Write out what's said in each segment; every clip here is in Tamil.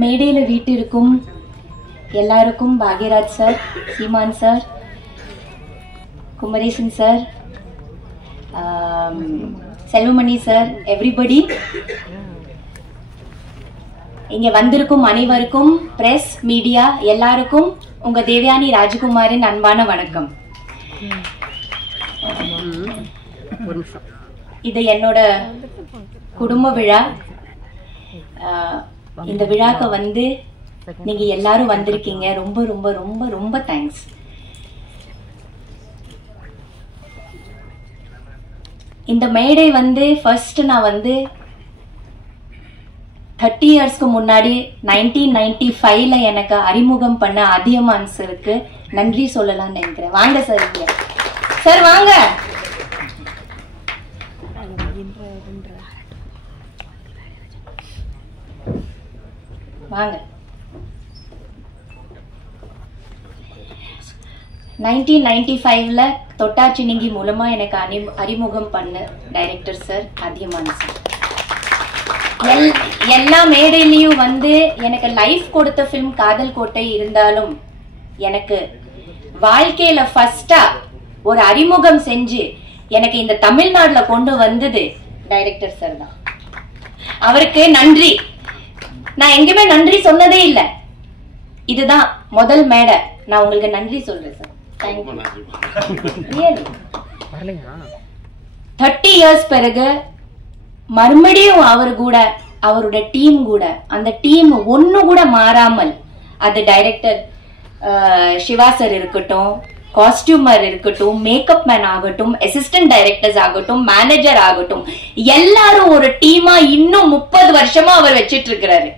மேடையில் வீட்டிற்கும் எல்லாருக்கும் Bhagyaraj sir, Seeman sir, Kumaresan sir, Selvamani sir, everybody, இங்க வந்திருக்கும் அனைவருக்கும், பிரஸ் மீடியா எல்லாருக்கும் உங்க தேவயானி ராஜகுமாரின் அன்பான வணக்கம். இது என்னோட குடும்ப விழா. இந்த விழாக்கு வந்து நீங்க எல்லாரும் வந்திருக்கீங்க. ரொம்ப ரொம்ப ரொம்ப ரொம்ப தேங்க்ஸ். இந்த மேடை வந்து ஃபர்ஸ்ட் நான் வந்து 30 இயர்ஸ்க்கு முன்னாடி 1995ல எனக்கு அறிமுகம் பண்ண அதியமான் சருக்கு நன்றி சொல்லலாம்னு நினைக்கிறேன். வாங்க சார், இங்க சார் வாங்க. வாங்க. 1995ல தொட்டாச்சினிங்கி மூலமா எனக்கு அறிமுகம் பண்ண டைரக்டர் சார் அதியமான் சார். எல்லா மேடையிலையும் வந்து எனக்கு லைஃப் கொடுத்த ஃபிலிம் காதல் கோட்டை இருந்தாலும் எனக்கு வாழ்க்கையில ஃபர்ஸ்டா ஒரு அறிமுகம் செஞ்சு எனக்கு இந்த தமிழ்நாடுல கொண்டு வந்தது டைரக்டர் சார் தான். அவருக்கு நன்றி. நான் எங்கேயுமே நன்றி சொன்னதே இல்லை. இதுதான் முதல் மேடை. நான் உங்களுக்கு நன்றி சொல்றேன் சார். 30 இயர்ஸ் பிறகு மறுபடியும் அவர் கூட, அவருடைய டீம் கூட, அந்த டீம் ஒண்ணு கூட மாறாமல், அது டைரக்டர் சிவா சார் இருக்கட்டும், காஸ்டியூமர் இருக்கட்டும், மேக்கப் மேன் ஆகட்டும், அசிஸ்டன்ட் டைரக்டர்ஸ் ஆகட்டும், மேனேஜர் ஆகட்டும், எல்லாரும் ஒரு டீமா இன்னும் 30 வருஷமா அவர் வச்சிட்டு இருக்கிறாரு.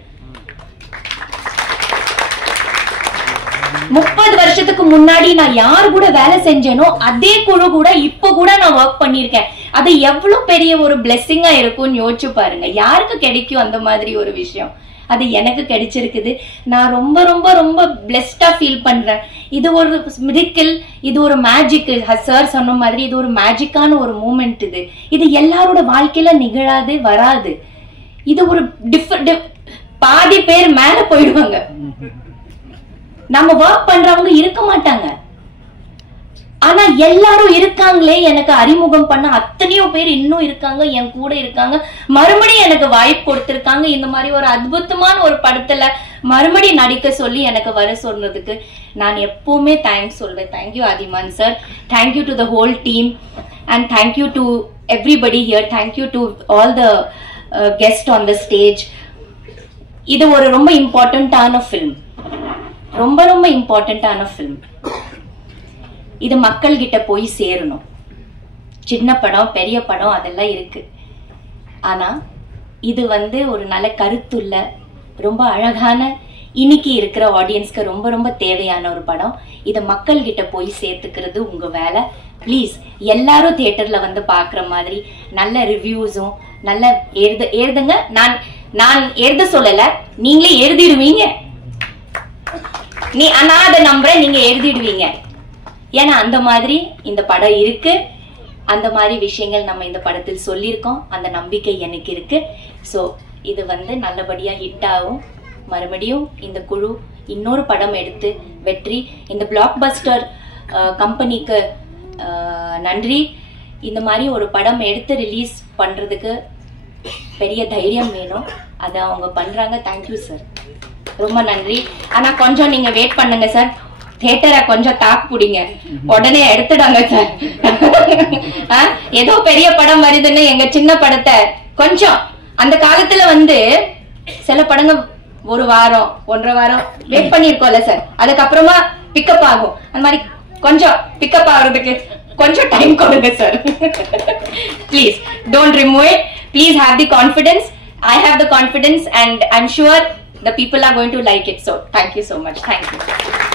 30 வருஷத்துக்கு முன்னாடி நான் யாரு கூட வேலை செஞ்சேனோ அதே குழு கூட இப்ப கூட நான் ஒர்க் பண்ணிருக்கேன். அது எவ்வளவு பெரிய ஒரு பிளெஸிங்கா இருக்கும்னு யோசிச்சு பாருங்க. யாருக்கு கிடைக்கும் அந்த மாதிரி ஒரு விஷயம்? அது எனக்கு கிடைச்சிருக்குது. நான் ரொம்ப ரொம்ப ரொம்ப பிளெஸ்டா ஃபீல் பண்றேன். இது ஒரு மிராக்கிள், இது ஒரு மேஜிக். சார் சொன்ன மாதிரி இது ஒரு மேஜிக்கான ஒரு மூமெண்ட். இது எல்லாரோட வாழ்க்கையில நிகழாது, வராது. இது ஒரு பாதி பேர் மேல போயிடுவாங்க. நம்ம ஒர்க் பண்றவங்க இருக்க மாட்டாங்க. ஆனா எல்லாரும் இருக்காங்களே, எனக்கு அறிமுகம் பண்ண அத்தனையோ பேர் இன்னும் இருக்காங்க, என் கூட இருக்காங்க, மறுபடியும் எனக்கு வாய்ப்பு கொடுத்திருக்காங்க. இந்த மாதிரி ஒரு அற்புதமான ஒரு படத்துல மறுபடியும் நடிக்க சொல்லி எனக்கு வர சொன்னதுக்கு நான் எப்பவுமே தேங்க்ஸ் சொல்றேன். Thank you Athiyaman sir, thank you to the whole team, and thank you to everybody here. Thank you to all the guest on the stage. இது ஒரு ரொம்ப இம்பார்ட்டன்டான ஃபிலிம், ரொம்ப ரொம்ப இம்பார்ட்டன்டான ஃபிலிம். இது மக்கள் கிட்ட போய் சேரணும். சின்ன படம், பெரிய படம் அதெல்லாம் இருக்கு. ஆனா இது வந்து ஒரு நல்ல கருத்துள்ள, ரொம்ப அழகான, இன்னைக்கு இருக்கிற ஆடியன்ஸ்க்கு ரொம்ப ரொம்ப தேவையான ஒரு படம். இதை மக்கள் கிட்ட போய் சேர்த்துக்கிறது உங்க வேலை. பிளீஸ் எல்லாரும் தியேட்டர்ல வந்து பாக்குற மாதிரி நல்ல ரிவ்யூஸும் நல்ல எழுதுங்க. நான் எழுத சொல்லல, நீங்களே எழுதிடுவீங்க. ஆனா அதை நம்புறேன், நீங்க எழுதிடுவீங்க. ஏன்னா அந்த மாதிரி இந்த படம் இருக்கு. அந்த மாதிரி விஷயங்கள் நம்ம இந்த படத்தில் சொல்லியிருக்கோம். அந்த நம்பிக்கை எனக்கு இருக்கு. ஸோ இது வந்து நல்லபடியா ஹிட் ஆகும். மறுபடியும் இந்த குழு இன்னொரு படம் எடுத்து வெற்றி. இந்த பிளாக் பஸ்டர் கம்பெனிக்கு நன்றி. இந்த மாதிரி ஒரு படம் எடுத்து ரிலீஸ் பண்றதுக்கு பெரிய தைரியம் வேணும். அதை அவங்க பண்றாங்க. தேங்க்யூ சார், ரொம்ப நன்றி. ஆனா கொஞ்சம் நீங்க வெயிட் பண்ணுங்க சார். தியேட்டரை கொஞ்சம் தாக்கு பிடிங்க, உடனே எடுத்துடாங்க சார். ஏதோ பெரிய படம் வருதுன்னு எங்க சின்ன படத்தை கொஞ்சம், அந்த காலத்துல வந்து சில படங்கள் 1 வாரம் 1.5 வாரம் வெயிட் பண்ணிருக்கோம்ல சார், அதுக்கப்புறமா பிக்கப் ஆகும். அந்த மாதிரி கொஞ்சம் பிக்கப் ஆகுறதுக்கு கொஞ்சம் டைம் கொடுங்க sir. Please don't remove it. Please have the confidence. I have the confidence and I'm sure the people are going to like it. So thank you so much. Thank you.